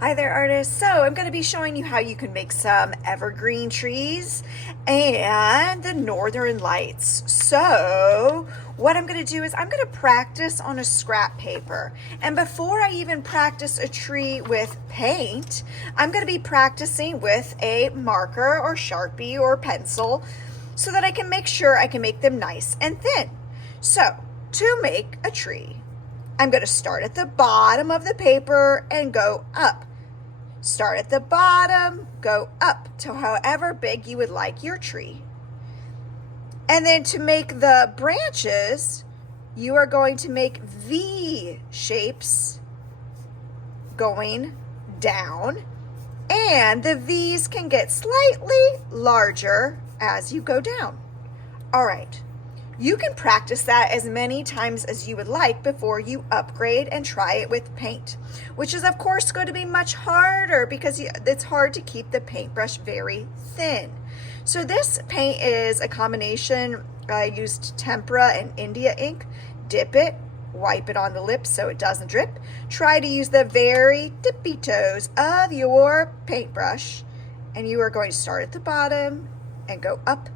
Hi there, artists. So I'm going to be showing you how you can make some evergreen trees and the northern lights. So what I'm going to do is I'm going to practice on a scrap paper. And before I even practice a tree with paint, I'm going to be practicing with a marker or Sharpie or pencil so that I can make sure I can make them nice and thin. So to make a tree, I'm going to start at the bottom of the paper and go up. Start at the bottom, go up to however big you would like your tree. And then to make the branches, you are going to make V shapes going down. And the V's can get slightly larger as you go down. All right. You can practice that as many times as you would like before you upgrade and try it with paint, which is of course going to be much harder because it's hard to keep the paintbrush very thin. So this paint is a combination. I used tempera and India ink. Dip it, wipe it on the lips so it doesn't drip. Try to use the very tippy toes of your paintbrush, and you are going to start at the bottom and go up.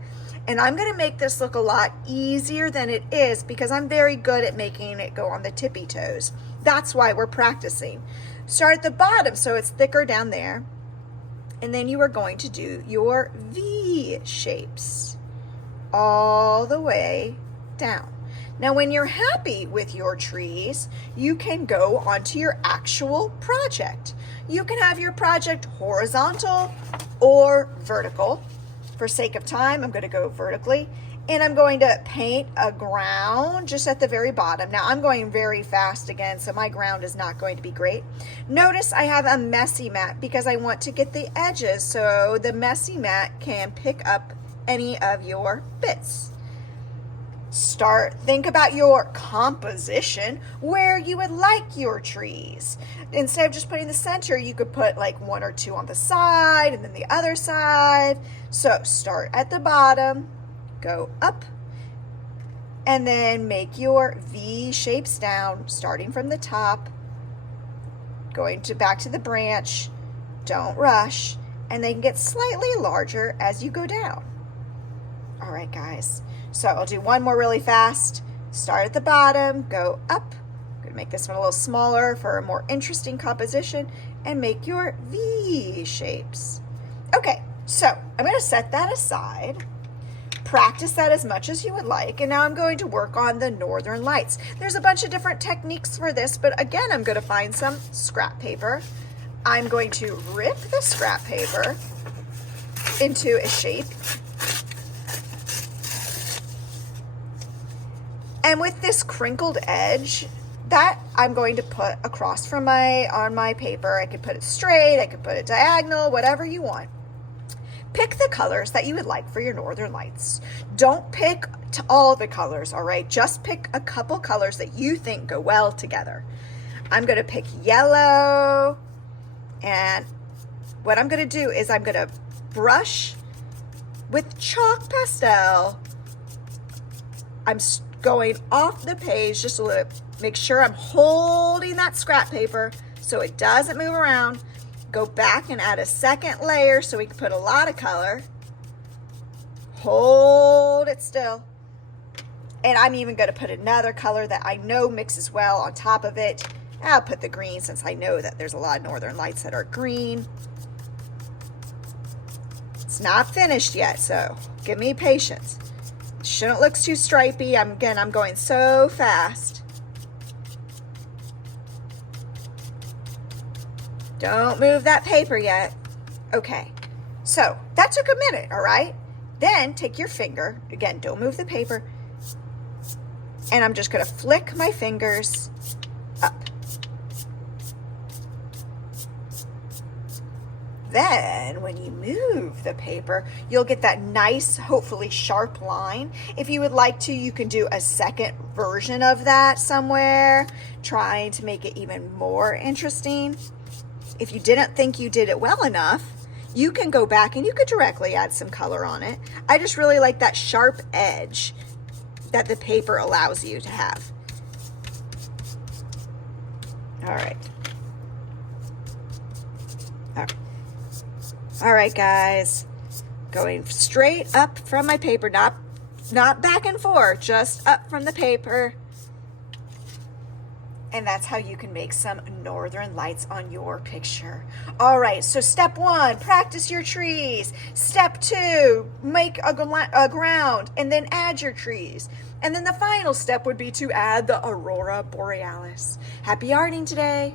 And I'm going to make this look a lot easier than it is because I'm very good at making it go on the tippy toes. That's why we're practicing. Start at the bottom so it's thicker down there. And then you are going to do your V shapes all the way down. Now, when you're happy with your trees, you can go on to your actual project. You can have your project horizontal or vertical. For sake of time, I'm going to go vertically, and I'm going to paint a ground just at the very bottom. Now, I'm going very fast again, so my ground is not going to be great. Notice I have a messy mat because I want to get the edges so the messy mat can pick up any of your bits. Think about your composition, where you would like your trees. Instead of just putting the center, you could put like one or two on the side and then the other side. So start at the bottom, go up, and then make your V shapes down, starting from the top, going back to the branch. Don't rush, and they can get slightly larger as you go down. All right, guys. So I'll do one more really fast. Start at the bottom, go up. I'm going to make this one a little smaller for a more interesting composition, and make your V shapes. Okay, so I'm going to set that aside. Practice that as much as you would like, and now I'm going to work on the northern lights. There's a bunch of different techniques for this, but again, I'm going to find some scrap paper. I'm going to rip the scrap paper into a shape. And with this crinkled edge, that I'm going to put across on my paper. I could put it straight, I could put it diagonal, whatever you want. Pick the colors that you would like for your northern lights. Don't pick all the colors, all right? Just pick a couple colors that you think go well together. I'm going to pick yellow, and what I'm going to do is I'm going to brush with chalk pastel. I'm going off the page just a little bit. Make sure I'm holding that scrap paper so it doesn't move around. Go back and add a second layer so we can put a lot of color. Hold it still. And I'm even going to put another color that I know mixes well on top of it. I'll put the green since I know that there's a lot of northern lights that are green. It's not finished yet, so give me patience. Shouldn't look too stripy. I'm going so fast. Don't move that paper yet. Okay, so that took a minute, all right? Then take your finger, again, don't move the paper, and I'm just gonna flick my fingers up. Then when you move the paper, you'll get that nice, hopefully sharp line. If you would like to, you can do a second version of that somewhere, trying to make it even more interesting. If you didn't think you did it well enough, you can go back and you could directly add some color on it. I just really like that sharp edge that the paper allows you to have. All right. All right, guys, going straight up from my paper, not back and forth, just up from the paper. And that's how you can make some northern lights on your picture. All right, so step 1, practice your trees. Step 2, make a ground and then add your trees. And then the final step would be to add the aurora borealis. Happy arting today.